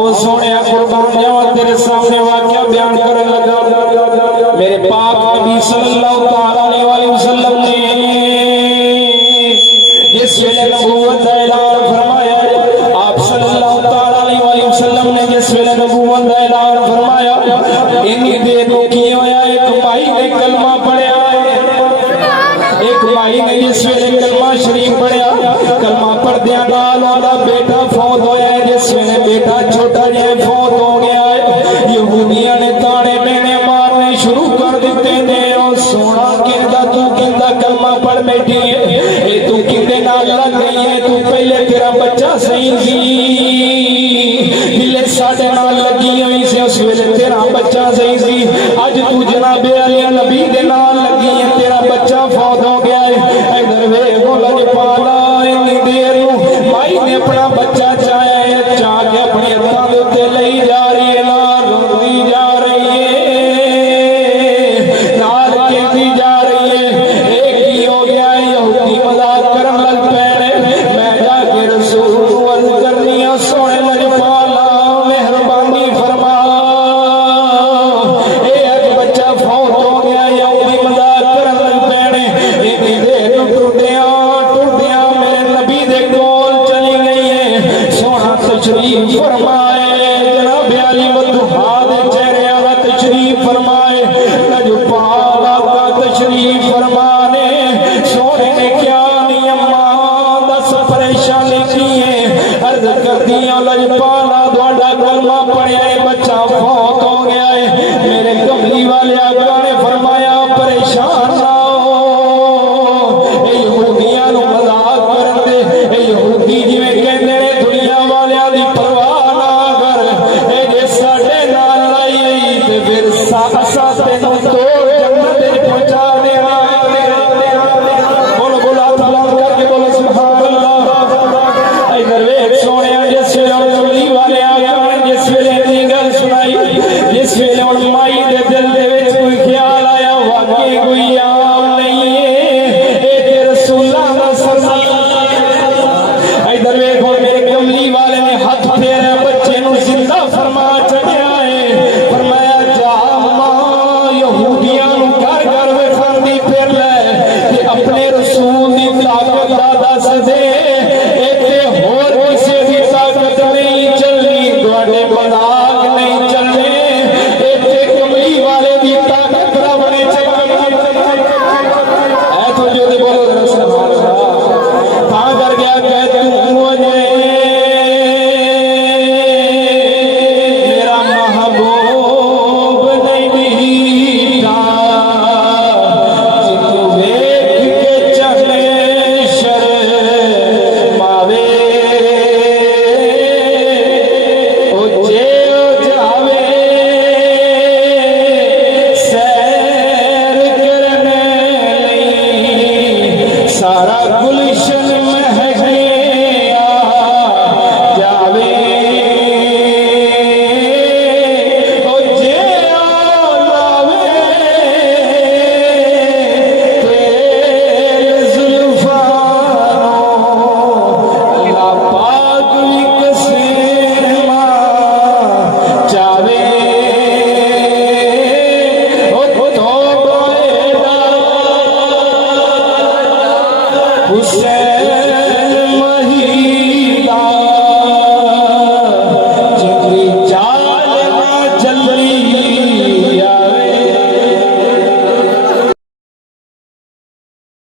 आओ सोने कुर्बान जावा तेरे सामने वाकया बयान करने लगा। मेरे पाक नबी सल्लल्लाहु अलैहि वसल्लम ने जिस वेले नबूवत का ऐलान फरमाया, आप सल्लल्लाहु अलैहि वसल्लम ने जिस वेले नबूवत का ऐलान फरमाया, इन्हीं देर में की होया एक भाई ने कलमा पढ़या। एक भाई ने जिस वेले कलमा शरीफ पढ़या, कलमा पढ़दिया नाल ओदा बेटा फौत होया। जिस वेले बेटा छोटा जिहा फौत हो गया है, यहूदियां ने ताने मेने मारने शुरू कर दिते ने। ओ सोना कहंदा तू कहंदा कलमा पढ़ बैठी है, ए तू किंदे नाल लग गई है? तू पहले तेरा बच्चा सही सी, जिले साडे नाल लगी हुई सी उस वेले तेरा बच्चा सही सी। अज तू जनाबे अली नबी दे नाल लगी है, तेरा बच्चा फौत हो गया है। इधर वे बोला जी पाला इन्नी देर नूं भाई ने अपना बच्चा चाया है, चाह के अपने हत्थां दे उत्ते लई जा रही है, नाल रोंदी जा रही है, नाल कहती जा रही है। एक ही हो गया है, यहूदी मजाक करन लग पैने। मैं जाके रसूल नूं अर्ज करनी आ, सोने लजपाला मेहरबानी फरमा, एक बच्चा फौत हो गया, यहूदी मजाक करन लग पैने। इतनी देर नूं टुरदियां टुरदियां मेरे नबी दे कोल चली गई है। सोना तशरीफ फरमाए, जनाब अली वद्दुहा दे चेहरे वाला तशरीफ फरमाए, लजपाला का तशरीफ फरमाने। सोने ने क्या नी अम्मा दस परेशानी की है, अर्ज कर दिया लजपाला द्वाड़ा कलमा पढ़िया बच्चा